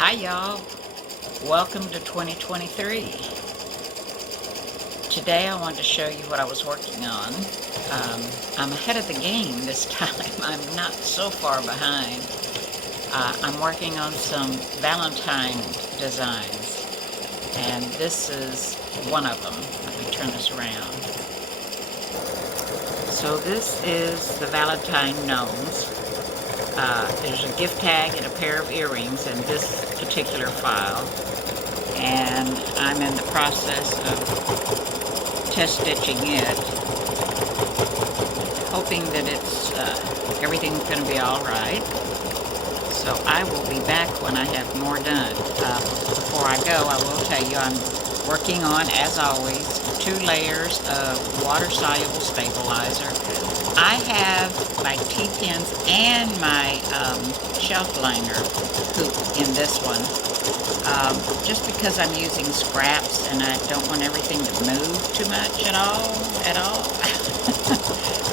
Hi y'all, welcome to 2023. Today I wanted to show you what I was working on. I'm ahead of the game this time. I'm not so far behind. I'm working on some Valentine designs, and this is one of them. Let me turn this around. So this is the Valentine Gnomes. There's a gift tag and a pair of earrings in this particular file, and I'm in the process of test stitching it, hoping that it's everything's going to be all right. So I will be back when I have more done. Before I go, I will tell you I'm working on, as always, 2 layers of water-soluble stabilizer. I have my T-pins and my shelf liner hoop in this one, just because I'm using scraps and I don't want everything to move too much at all.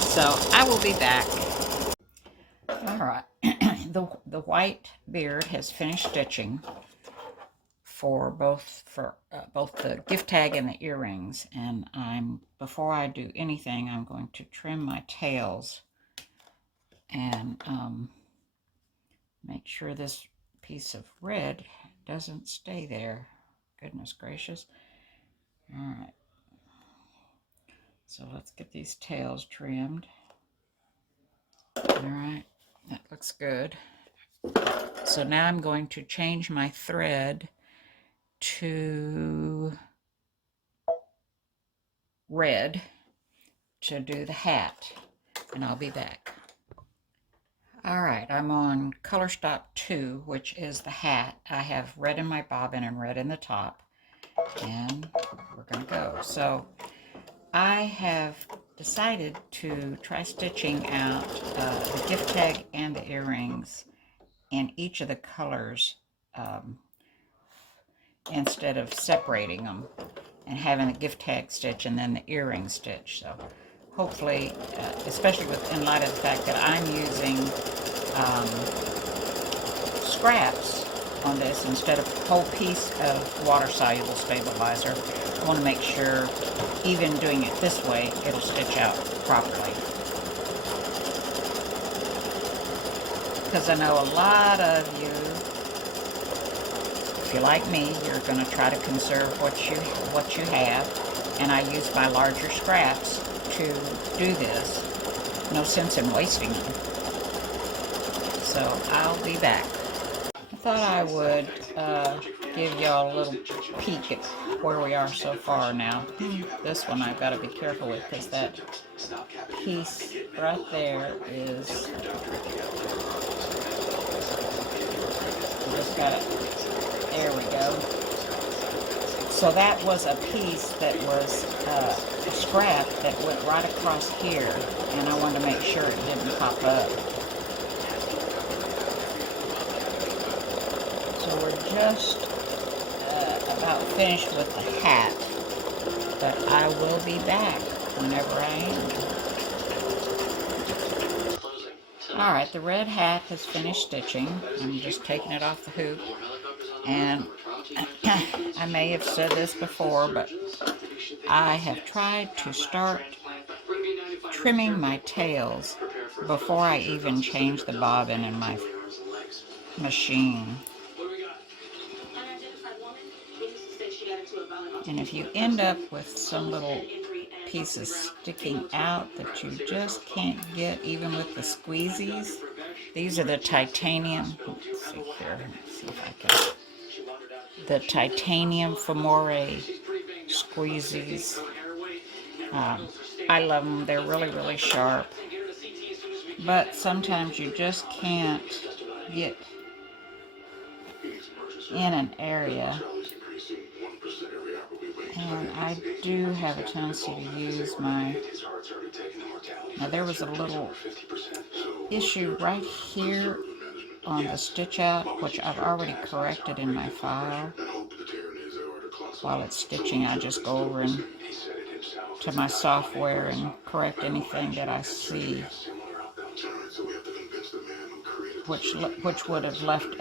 So I will be back. All right, the white beard has finished stitching for both the gift tag and the earrings, and before I do anything, I'm going to trim my tails and make sure this piece of red doesn't stay there. Goodness gracious. All right, so let's get these tails trimmed. All right, that looks good. So now I'm going to change my thread to red to do the hat, and I'll be back. All right, I'm on color stop 2, which is the hat. I have red in my bobbin and red in the top, and we're going to go. So I have decided to try stitching out the gift tag and the earrings in each of the colors instead of separating them and having the gift tag stitch and then the earring stitch. So hopefully, especially in light of the fact that I'm using scraps on this instead of a whole piece of water-soluble stabilizer, I want to make sure, even doing it this way, it'll stitch out properly. Because I know a lot of you, if you're like me, you're going to try to conserve what you have, and I use my larger scraps to do this. No sense in wasting them. So I'll be back. I thought I would give y'all a little peek at where we are so far now. This one I've got to be careful with, because that piece right there is just got it. There we go. So that was a piece that was a scrap that went right across here, and I wanted to make sure it didn't pop up. So we're just about finished with the hat, but I will be back whenever I am. Alright, the red hat has finished stitching. I'm just taking it off the hoop, and I may have said this before, but I have tried to start trimming my tails before I even change the bobbin in my machine. And if you end up with some little pieces sticking out that you just can't get even with the squeezies, these are the titanium, let's see here, let's see if I can, the titanium Femore squeezies. I love them. They're really, really sharp. But sometimes you just can't get in an area. And I do have a tendency to use my... Now there was a little issue right here on the stitch out, which I've already corrected in my file. While it's stitching, I just go over and to my software and correct anything that I see. which would have left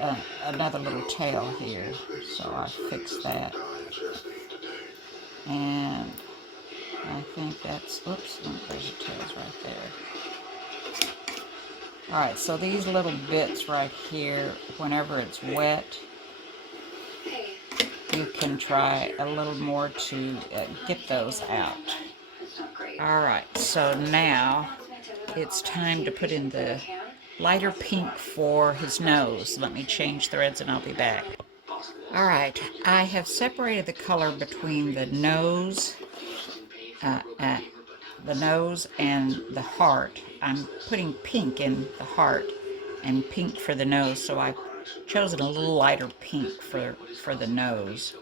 another little tail here. So I fixed that. And I think that's, oops, there's the tails right there. Alright, so these little bits right here, whenever it's wet, you can try a little more to get those out. Alright, so now it's time to put in the lighter pink for his nose. Let me change threads and I'll be back. Alright, I have separated the color between the nose and the heart. I'm putting pink in the heart and pink for the nose, so I've chosen a little lighter pink for the nose.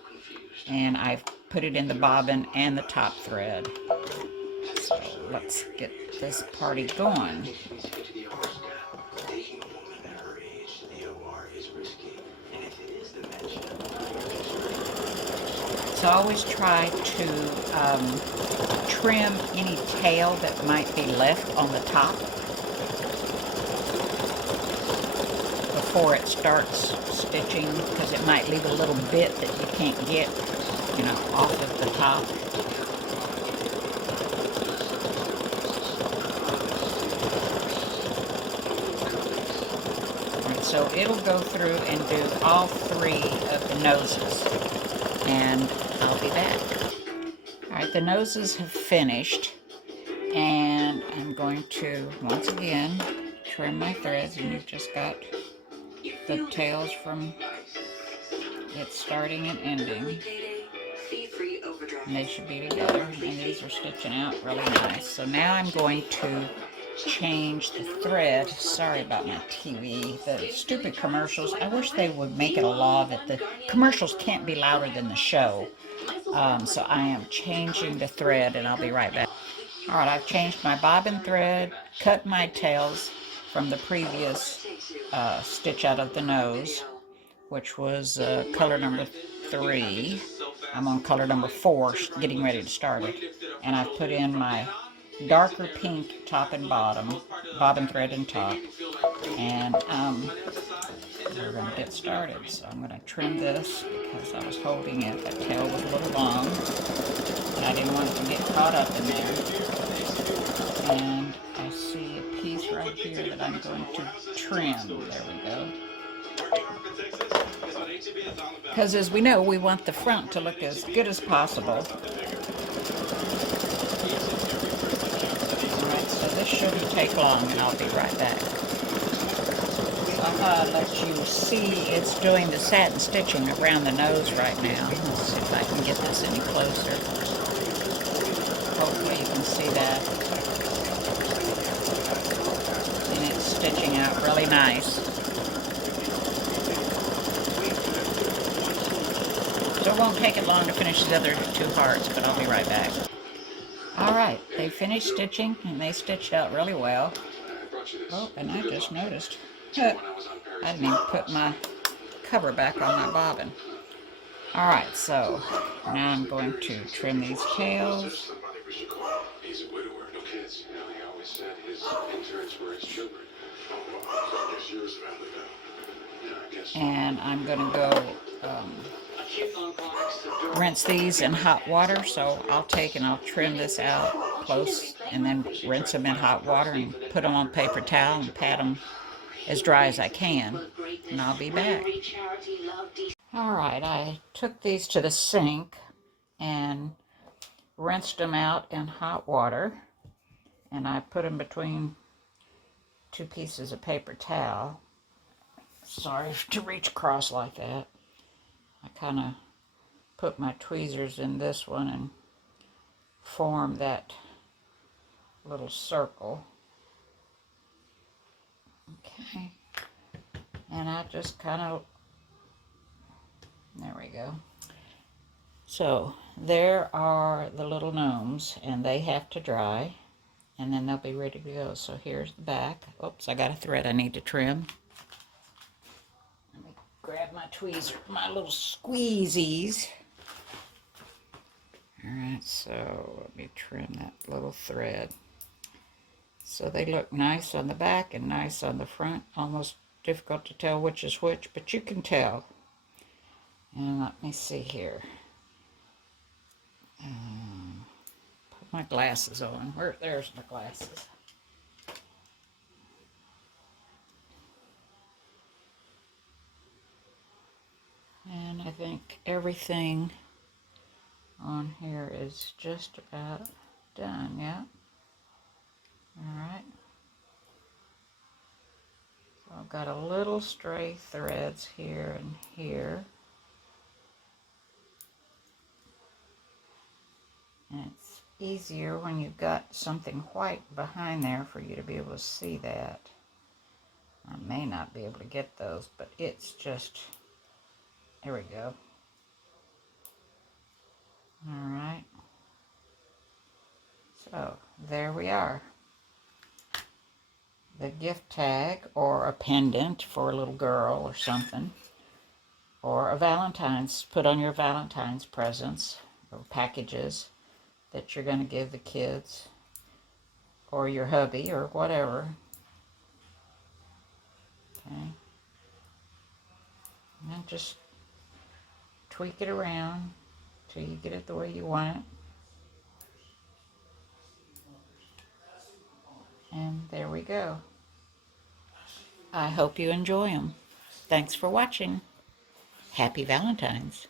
And I've put it in the bobbin and the top thread. So let's get this party going. So I always try to trim any tail that might be left on the top before it starts stitching, because it might leave a little bit that you can't get, you know, off of the top. And so it'll go through and do all three of the noses, and I'll be back. Alright, the noses have finished, and I'm going to, once again, trim my threads, and you've just got the tails from it starting and ending. And they should be together, and these are stitching out really nice. So now I'm going to change the thread. Sorry about my TV. The stupid commercials. I wish they would make it a law that the commercials can't be louder than the show. So I am changing the thread, and I'll be right back. Alright, I've changed my bobbin thread, cut my tails from the previous stitch out of the nose, which was color number 3. I'm on color number 4, getting ready to start it. And I've put in my darker pink top and bottom, bobbin thread and top. And we're going to get started. So I'm going to trim this because I was holding it. That tail was a little long, and I didn't want it to get caught up in there. And I see a piece right here that I'm going to trim. There we go. Because as we know, we want the front to look as good as possible. Alright, so this shouldn't take long, and I'll be right back. So I thought I'd let you see it's doing the satin stitching around the nose right now. Let's see if I can get this any closer. Hopefully you can see that. And it's stitching out really nice. So it won't take it long to finish the other 2 hearts, but I'll be right back. Alright, they finished stitching, and they stitched out really well. Oh, and I just noticed, I didn't even put my cover back on my bobbin. Alright, so now I'm going to trim these tails. And I'm going to go rinse these in hot water, so I'll take and I'll trim this out close and then rinse them in hot water and put them on paper towel and pat them as dry as I can, and I'll be back. Alright, I took these to the sink and rinsed them out in hot water, and I put them between 2 pieces of paper towel. Sorry to reach across like that. I kind of put my tweezers in this one and form that little circle. Okay. And I just kind of, there we go. So there are the little gnomes, and they have to dry, and then they'll be ready to go. So here's the back. Oops, I got a thread I need to trim. Let me grab my tweezer, my little squeezies. Alright, so let me trim that little thread. So they look nice on the back and nice on the front, almost difficult to tell which is which, but you can tell. And let me see here. Put my glasses on. There's my glasses. And I think everything on here is just about done, yeah? Alright. So I've got a little stray threads here and here. And it's easier when you've got something white behind there for you to be able to see that. I may not be able to get those, but it's just, there we go. Alright. So, there we are. The gift tag, or a pendant for a little girl or something. Or a Valentine's, put on your Valentine's presents or packages that you're going to give the kids. Or your hubby or whatever. Okay. And then just tweak it around till you get it the way you want it. And there we go. I hope you enjoy them. Thanks for watching. Happy Valentine's.